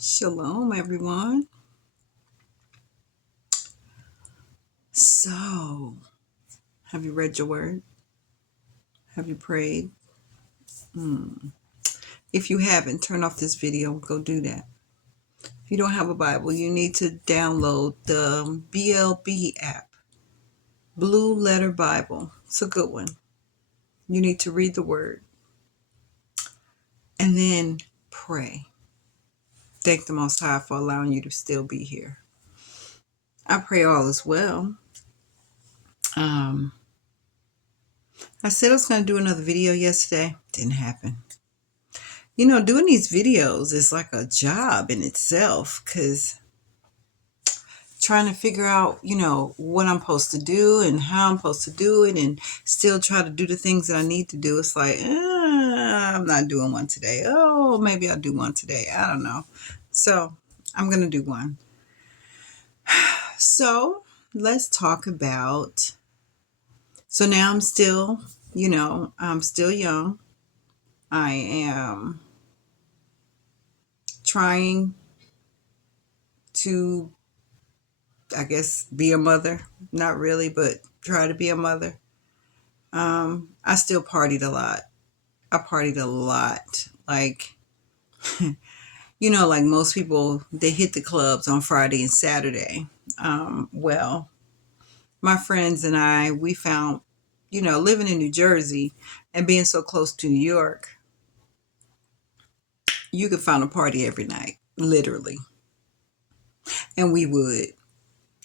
Shalom, everyone. So, have you read your word? Have you prayed? If you haven't, turn off this video. Go do that. If you don't have a Bible, you need to download the BLB app, Blue Letter Bible. It's a good one. You need to read the word and then pray. Thank the Most High for allowing you to still be here. I pray all is well. Um, I said I was going to do another video yesterday. Didn't happen. Doing these videos is like a job in itself because trying to figure out, what I'm supposed to do and how I'm supposed to do it and still try to do the things that I need to do. It's like, I'm not doing one today. Oh, maybe I'll do one today. I don't know. So I'm going to do one. So let's talk about, so now I'm still young. I am trying to, I guess, be a mother. Not really, but try to be a mother. I still partied a lot. I partied a lot. Like most people, they hit the clubs on Friday and Saturday. Well, my friends and I, we found, living in New Jersey and being so close to New York, you could find a party every night, literally. And we would.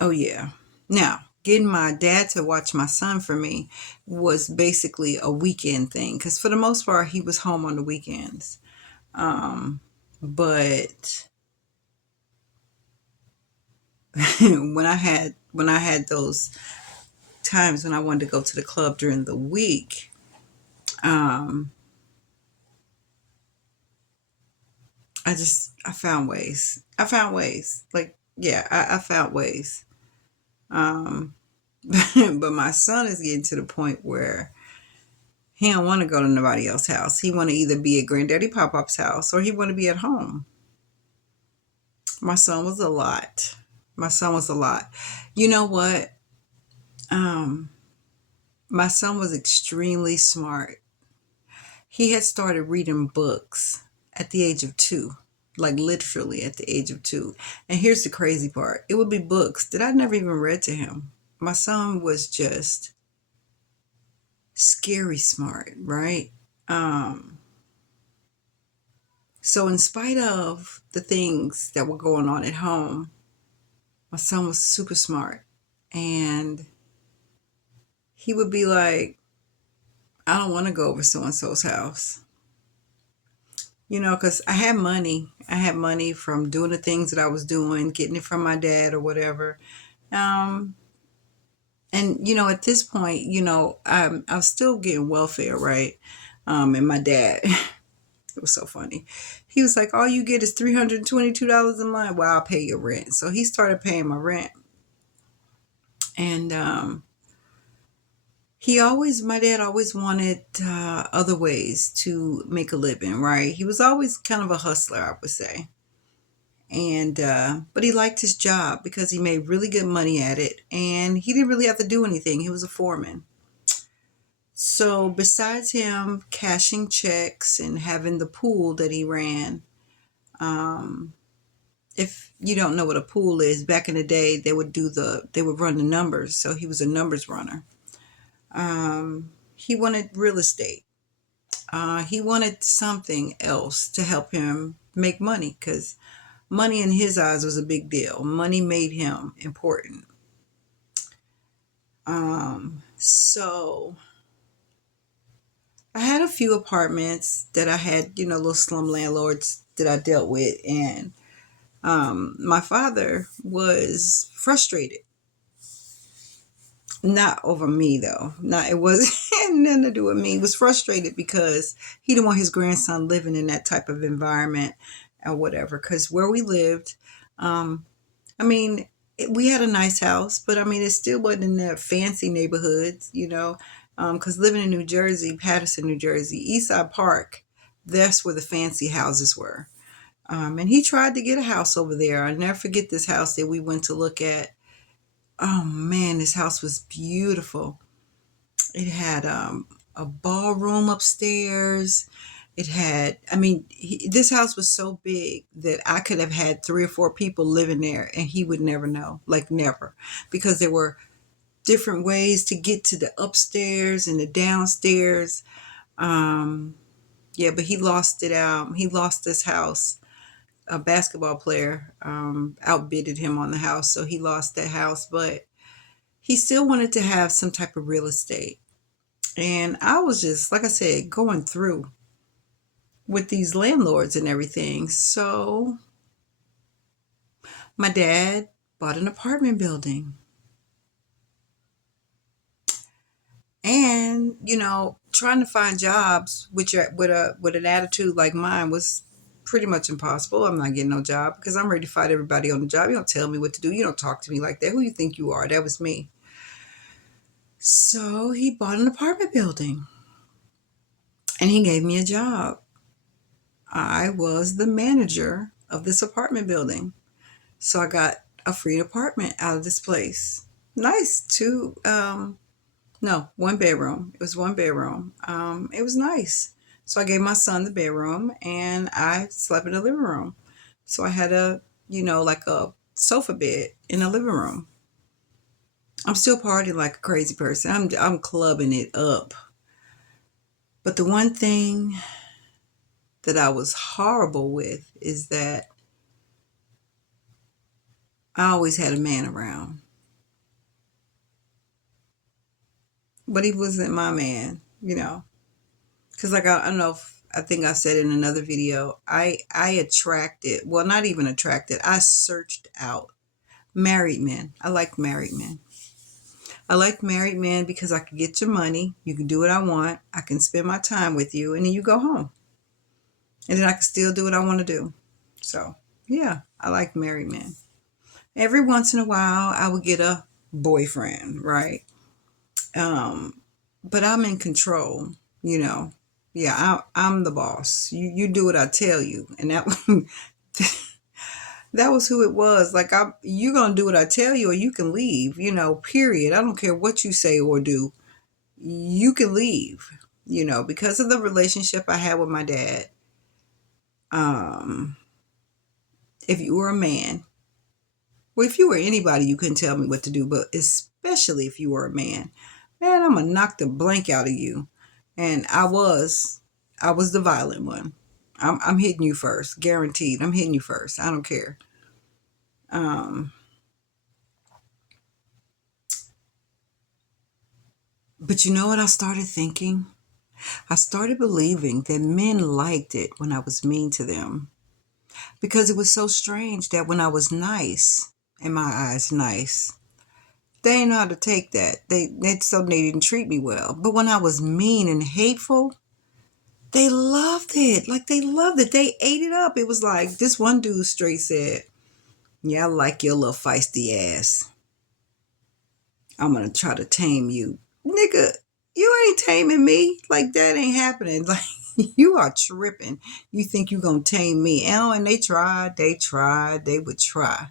Oh, yeah. Now, getting my dad to watch my son for me was basically a weekend thing because for the most part, he was home on the weekends. But when I had those times when I wanted to go to the club during the week, um, I found ways. I found ways. Like, yeah, I found ways. Um, but my son is getting to the point where he don't want to go to nobody else's house. He want to either be at Granddaddy Pop-Up's house or he want to be at home. My son was a lot. My son was a lot. You know what? Um, my son was extremely smart. He had started reading books at the age of 2, like literally at the age of 2. And here's the crazy part. It would be books that I never even read to him. My son was just scary smart, right? Um, so in spite of the things that were going on at home, my son was super smart. And he would be like, I don't want to go over so and so's house. Because I had money. I had money from doing the things that I was doing, getting it from my dad or whatever. Um, and at this point, I'm still getting welfare, right? And my dad, it was so funny. He was like, "All you get is $322 a month. Well, I'll pay your rent." So he started paying my rent, and my dad always wanted other ways to make a living, right? He was always kind of a hustler, I would say. And but he liked his job because he made really good money at it and he didn't really have to do anything. He was a foreman. So besides him cashing checks and having the pool that he ran, um, if you don't know what a pool is, back in the day they would run the numbers. So he was a numbers runner. He wanted real estate. He wanted something else to help him make money because money in his eyes was a big deal. Money made him important. So I had a few apartments that I had, little slum landlords that I dealt with. And my father was frustrated. Not over me, though. Not, it wasn't nothing to do with me. He was frustrated because he didn't want his grandson living in that type of environment or whatever. Because where we lived, um, I mean, we had a nice house, but I mean, it still wasn't in the fancy neighborhoods, because living in New Jersey, Paterson, New Jersey, Eastside Park, that's where the fancy houses were. And he tried to get a house over there. I'll never forget this house that we went to look at. Oh man, this house was beautiful. It had a ballroom upstairs. It had, I mean, this house was so big that I could have had 3 or 4 people living there and he would never know, like never, because there were different ways to get to the upstairs and the downstairs. Um, yeah, but he lost it out. He lost this house. A basketball player outbidded him on the house, so he lost that house, but he still wanted to have some type of real estate. And I was just, like I said, going through with these landlords and everything. So my dad bought an apartment building. And, trying to find jobs with an attitude like mine was pretty much impossible. I'm not getting no job because I'm ready to fight everybody on the job. You don't tell me what to do. You don't talk to me like that. Who you think you are? That was me. So he bought an apartment building and he gave me a job. I was the manager of this apartment building. So I got a free apartment out of this place. Nice, two, no, 1 bedroom. It was 1 bedroom. It was nice. So I gave my son the bedroom and I slept in the living room. So I had like a sofa bed in the living room. I'm still partying like a crazy person. I'm clubbing it up. But the one thing that I was horrible with is that I always had a man around. But he wasn't my man. Because like I don't know if I think I said in another video, I attracted, well, not even attracted, I searched out married men. I liked married men. I liked married men because I could get your money, you can do what I want, I can spend my time with you, and then you go home. And then I can still do what I want to do. So yeah, I like married men. Every once in a while I would get a boyfriend, right? But I'm in control, you know. Yeah, I'm the boss. You do what I tell you, and that was who it was. Like you gonna do what I tell you, or you can leave. Period. I don't care what you say or do. You can leave. Because of the relationship I had with my dad. Um, if you were a man, well, if you were anybody, you couldn't tell me what to do. But especially if you were a man, man, I'm gonna knock the blank out of you. And I was the violent one. I'm hitting you first, guaranteed. I'm hitting you first. I don't care. Um, but you know what I started thinking? I started believing that men liked it when I was mean to them because it was so strange that when I was nice, in my eyes, nice, they didn't know how to take that. They didn't treat me well. But when I was mean and hateful, they loved it. Like they loved it. They ate it up. It was like this one dude straight said, "Yeah, I like your little feisty ass. I'm gonna try to tame you." Nigga, you ain't taming me. Like that ain't happening. Like you are tripping. You think you gonna tame me. And they would try.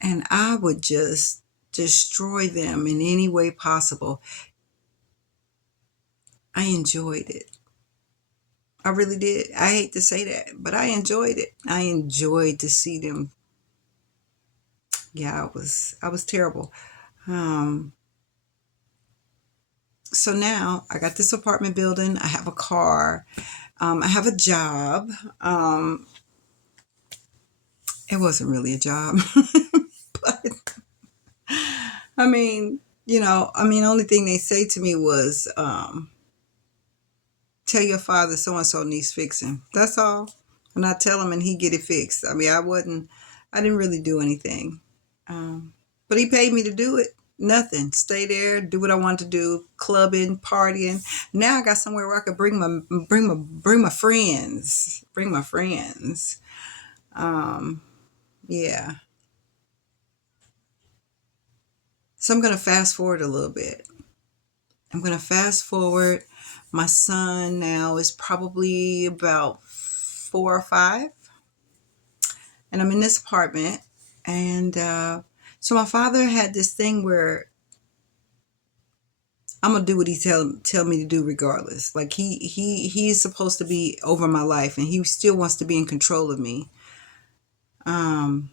And I would just destroy them in any way possible. I enjoyed it. I really did. I hate to say that, but I enjoyed it. I enjoyed to see them. Yeah, I was terrible. Um, so now I got this apartment building. I have a car. I have a job. Um, it wasn't really a job, but only thing they say to me was, tell your father so and so needs fixing. That's all. And I tell him and he get it fixed. I didn't really do anything. But he paid me to do it. Nothing. Stay there, do what I want to do, clubbing, partying. Now I got somewhere where I could bring my friends. Bring my friends. Um, yeah. So I'm gonna fast forward a little bit. I'm gonna fast forward. My son now is probably about 4 or 5, and I'm in this apartment. And so my father had this thing where I'm gonna do what he tell me to do regardless. Like he's supposed to be over my life, and he still wants to be in control of me. Um,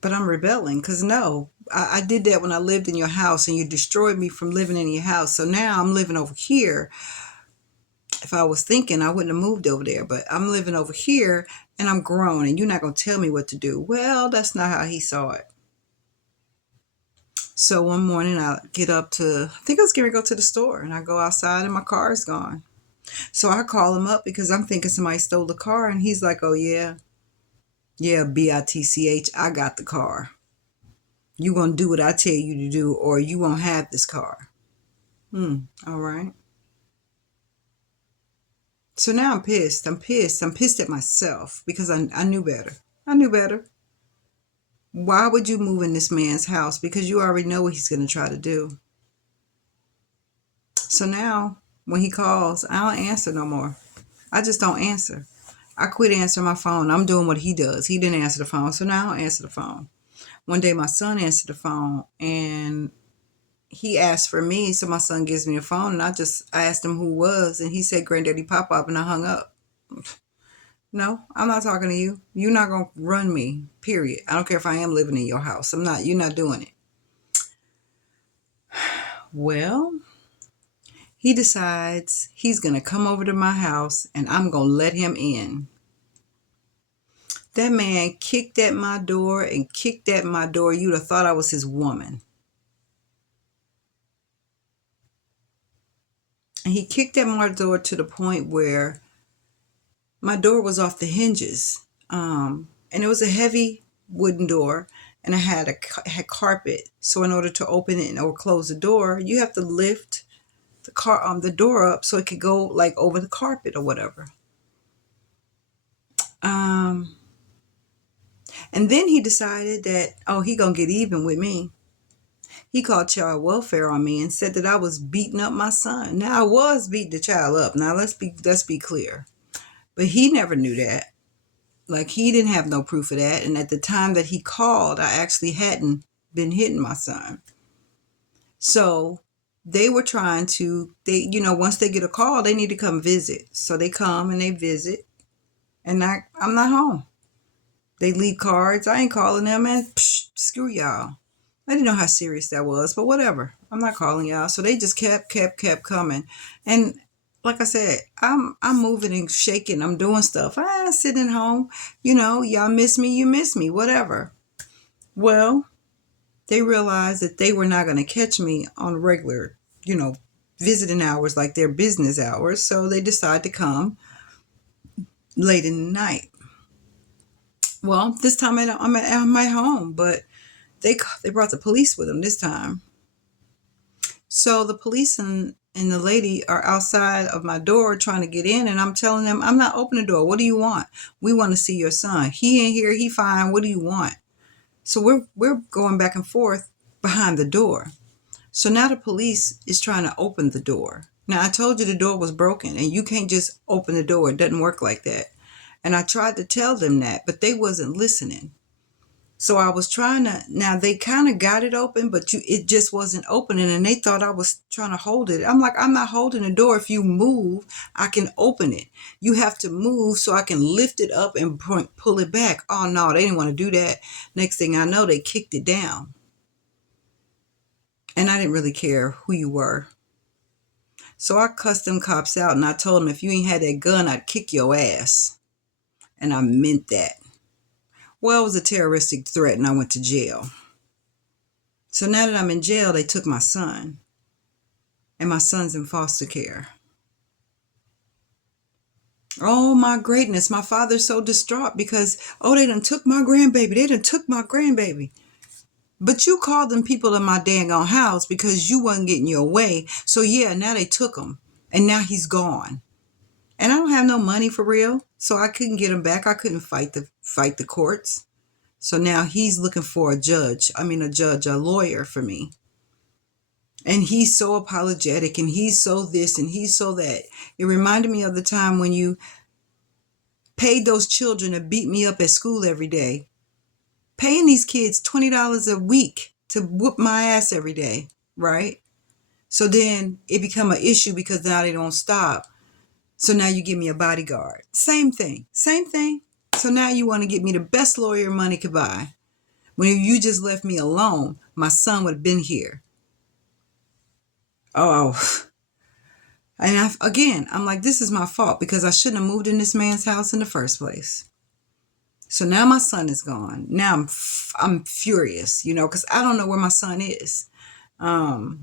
but I'm rebelling because no, I did that when I lived in your house, and you destroyed me from living in your house. So now I'm living over here. If I was thinking, I wouldn't have moved over there, but I'm living over here, and I'm grown, and you're not gonna tell me what to do. Well, that's not how he saw it. So one morning I get up to, I think I was going to go to the store, and I go outside and my car is gone. So I call him up because I'm thinking somebody stole the car, and he's like, oh yeah, BITCH, I got the car. You gonna do what I tell you to do, or you won't have this car. All right. So now I'm pissed. I'm pissed. I'm pissed at myself because I knew better. I knew better. Why would you move in this man's house? Because you already know what he's going to try to do. So now when he calls, I don't answer no more. I just don't answer. I quit answering my phone. I'm doing what he does. He didn't answer the phone, so now I don't answer the phone. One day my son answered the phone, and he asked for me, so my son gives me a phone, and I asked him who it was, and he said Granddaddy Pop-Up, and I hung up. No, I'm not talking to you. You're not going to run me, period. I don't care if I am living in your house. You're not doing it. Well, he decides he's going to come over to my house, and I'm going to let him in. That man kicked at my door and kicked at my door. You'd have thought I was his woman. And he kicked at my door to the point where my door was off the hinges. And it was a heavy wooden door, and it had carpet. So in order to open it or close the door, you have to lift the door up so it could go like over the carpet or whatever. And then he decided that, he gonna get even with me. He called child welfare on me and said that I was beating up my son. Now I was beating the child up. Now let's be clear. But he never knew that. Like he didn't have no proof of that. And at the time that he called, I actually hadn't been hitting my son. So they were trying to, once they get a call, they need to come visit. So they come and they visit, and I'm not home. They leave cards. I ain't calling them, and screw y'all. I didn't know how serious that was, but whatever. I'm not calling y'all. So they just kept coming. And like I said, I'm moving and shaking. I'm doing stuff. I'm sitting at home. Y'all miss me, you miss me, whatever. Well, they realized that they were not going to catch me on regular, visiting hours like their business hours. So they decided to come late in the night. Well, this time I'm at my home, but they brought the police with them this time. So the police and the lady are outside of my door trying to get in, and I'm telling them, I'm not opening the door. What do you want? We want to see your son. He ain't here. He fine. What do you want? So we're going back and forth behind the door. So now the police is trying to open the door. Now I told you the door was broken, and you can't just open the door. It doesn't work like that. And I tried to tell them that, but they wasn't listening. So I was trying to, now they kind of got it open, but it just wasn't opening, and they thought I was trying to hold it. I'm like, I'm not holding the door. If you move, I can open it. You have to move so I can lift it up and pull it back. Oh no, they didn't want to do that. Next thing I know, they kicked it down. And I didn't really care who you were. So I cussed them cops out, and I told them, if you ain't had that gun, I'd kick your ass. And I meant that. Well, it was a terroristic threat, and I went to jail. So now that I'm in jail, they took my son. And my son's in foster care. Oh my greatness, my father's so distraught because, they done took my grandbaby. They done took my grandbaby. But you called them people in my dang on house because you wasn't getting your way. So yeah, now they took him. And now he's gone. And I don't have no money for real. So I couldn't get him back. I couldn't fight the courts. So now he's looking for a lawyer for me. And he's so apologetic, and he's so this, and he's so that. It reminded me of the time when you paid those children to beat me up at school every day. Paying these kids $20 a week to whoop my ass every day, right? So then it become an issue because now they don't stop. So now you give me a bodyguard. Same thing. Same thing. So now you want to get me the best lawyer money could buy. When you just left me alone, my son would have been here. Oh. And I'm like, this is my fault because I shouldn't have moved in this man's house in the first place. So now my son is gone. Now I'm furious, because I don't know where my son is. My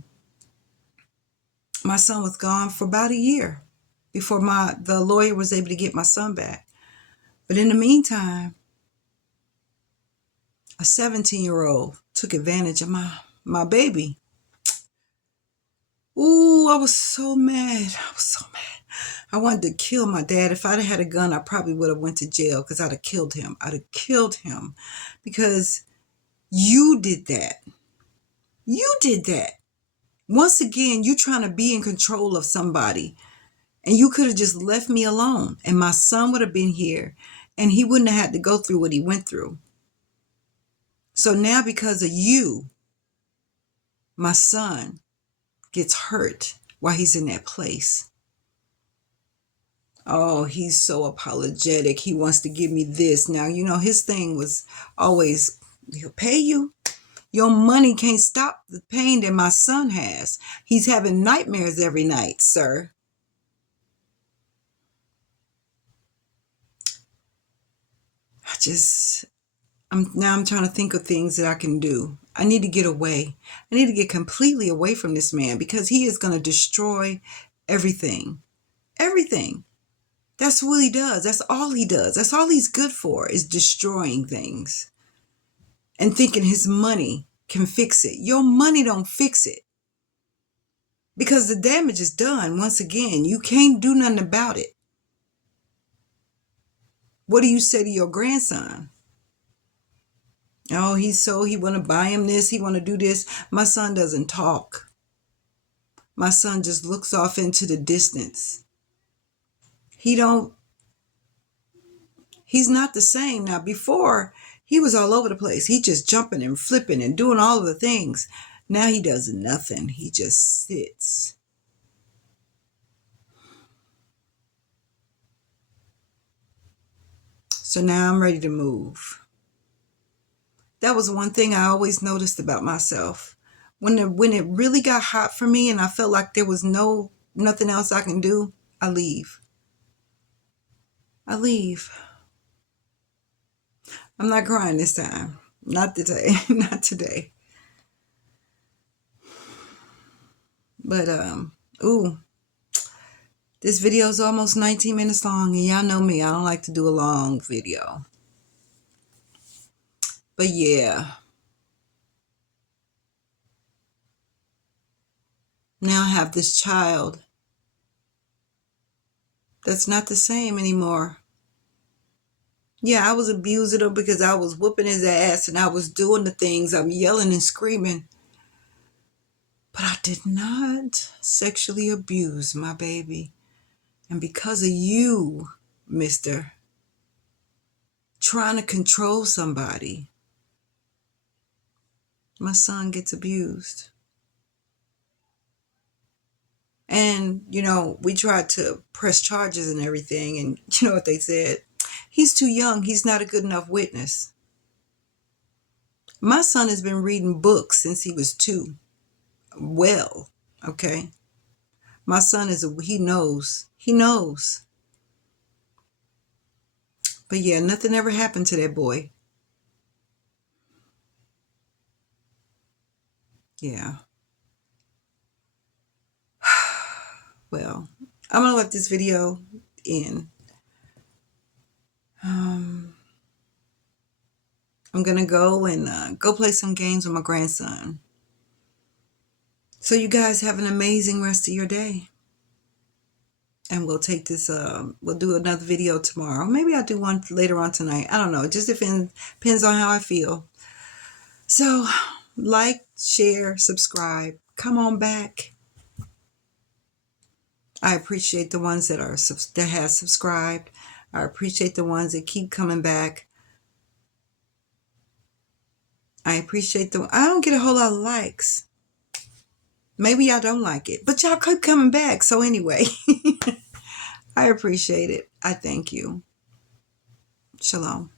son was gone for about a year before the lawyer was able to get my son back. But in the meantime, a 17-year-old took advantage of my baby. Ooh, I was so mad. I wanted to kill my dad. If I'd had a gun, I probably would have went to jail because I'd have killed him. Because you did that. You did that. Once again, you trying to be in control of somebody. And you could have just left me alone. And my son would have been here. And he wouldn't have had to go through what he went through. So now because of you, my son gets hurt while he's in that place. Oh, he's so apologetic. He wants to give me this. Now, his thing was always, he'll pay you. Your money can't stop the pain that my son has. He's having nightmares every night, sir. I'm trying to think of things that I can do. I need to get away. I need to get completely away from this man because he is going to destroy everything. Everything. That's what he does. That's all he does. That's all he's good for, is destroying things and thinking his money can fix it. Your money don't fix it because the damage is done. Once again, you can't do nothing about it. What do you say to your grandson? Oh, he want to buy him this. He want to do this. My son doesn't talk. My son just looks off into the distance. He's not the same. Now, before, he was all over the place. He just jumping and flipping and doing all of the things. Now he does nothing. He just sits. So now I'm ready to move. That was one thing I always noticed about myself. When it really got hot for me and I felt like there was nothing else I can do, I leave. I'm not crying this time. Not today. Not today. But this video is almost 19 minutes long, and y'all know me. I don't like to do a long video. But yeah. Now I have this child that's not the same anymore. Yeah, I was abusing him because I was whooping his ass and I was doing the things. I'm yelling and screaming. But I did not sexually abuse my baby. And because of you, mister, trying to control somebody, my son gets abused. And, we tried to press charges and everything. And you know what they said? He's too young. He's not a good enough witness. My son has been reading books since he was 2. Well, okay. My son he knows. He knows. But yeah, nothing ever happened to that boy. Yeah. Well, I'm going to let this video in. I'm going to go and go play some games with my grandson. So you guys have an amazing rest of your day. And we'll take this, we'll do another video tomorrow. Maybe I'll do one later on tonight. I don't know. It just depends on how I feel. So like, share, subscribe. Come on back. I appreciate the ones that have subscribed. I appreciate the ones that keep coming back. I appreciate I don't get a whole lot of likes. Maybe y'all don't like it, but y'all keep coming back. So anyway, I appreciate it. I thank you. Shalom.